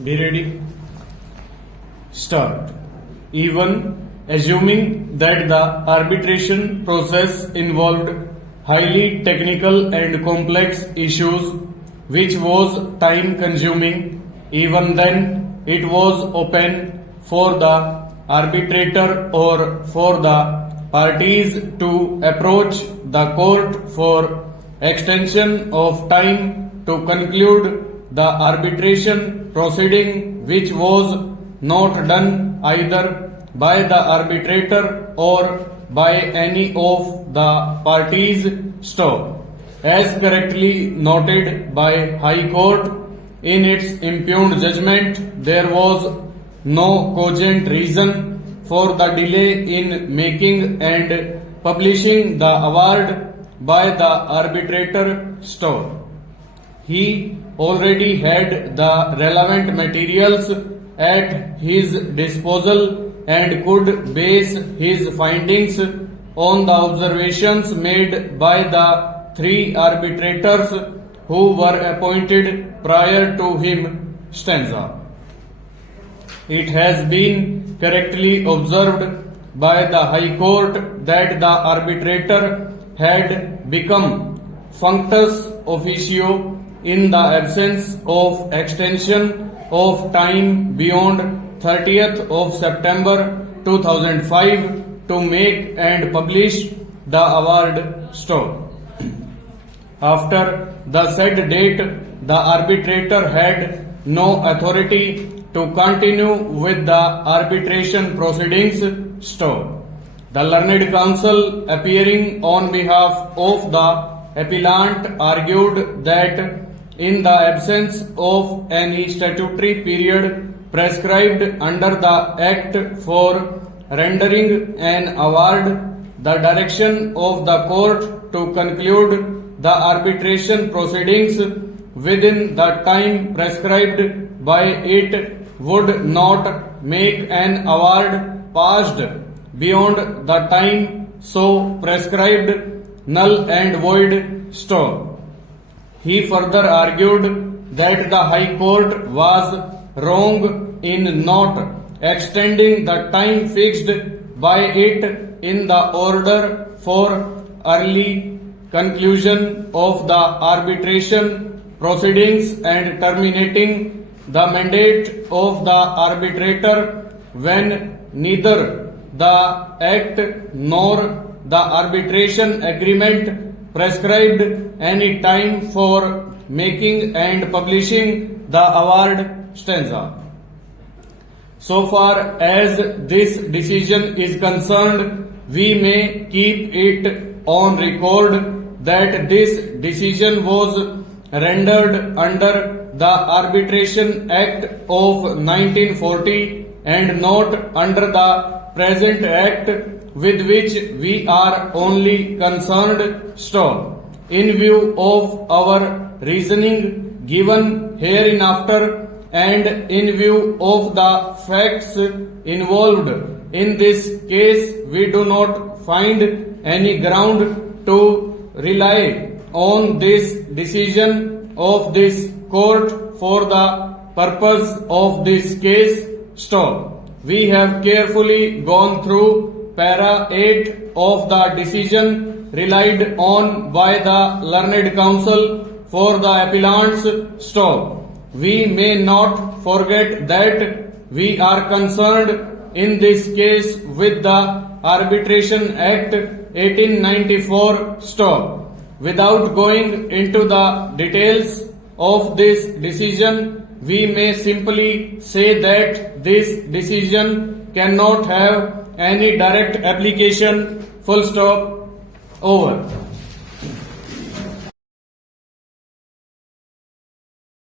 Be ready. Start. Even assuming that the arbitration process involved highly technical and complex issues which was time consuming, even then it was open for the arbitrator or for the parties to approach the court for extension of time to conclude the arbitration proceeding, which was not done either by the arbitrator or by any of the parties. Stop. As correctly noted by High Court in its impugned judgment, there was no cogent reason for the delay in making and publishing the award by the arbitrator. Stop. He already had the relevant materials at his disposal and could base his findings on the observations made by the three arbitrators who were appointed prior to him. Stanza. It has been correctly observed by the High Court that the arbitrator had become functus officio in the absence of extension of time beyond 30th of September 2005 to make and publish the award. Stop. After the said date, the arbitrator had no authority to continue with the arbitration proceedings. Stop. The learned counsel appearing on behalf of the appellant argued that in the absence of any statutory period prescribed under the Act for rendering an award, the direction of the court to conclude the arbitration proceedings within the time prescribed by it would not make an award passed beyond the time so prescribed null and void. Stop. He further argued that the High Court was wrong in not extending the time fixed by it in the order for early conclusion of the arbitration proceedings and terminating the mandate of the arbitrator when neither the Act nor the arbitration agreement prescribed any time for making and publishing the award. Stanza. So far as this decision is concerned, we may keep it on record that this decision was rendered under the Arbitration Act of 1940 and not under the present Act with which we are only concerned. Stop. In view of our reasoning given hereinafter and in view of the facts involved in this case, we do not find any ground to rely on this decision of this court for the purpose of this case. Stop. We have carefully gone through para 8 of the decision relied on by the learned counsel for the appellants. Stop. We may not forget that we are concerned in this case with the Arbitration Act 1894. Stop. Without going into the details of this decision, we may simply say that this decision cannot have any direct application. Full stop. Over.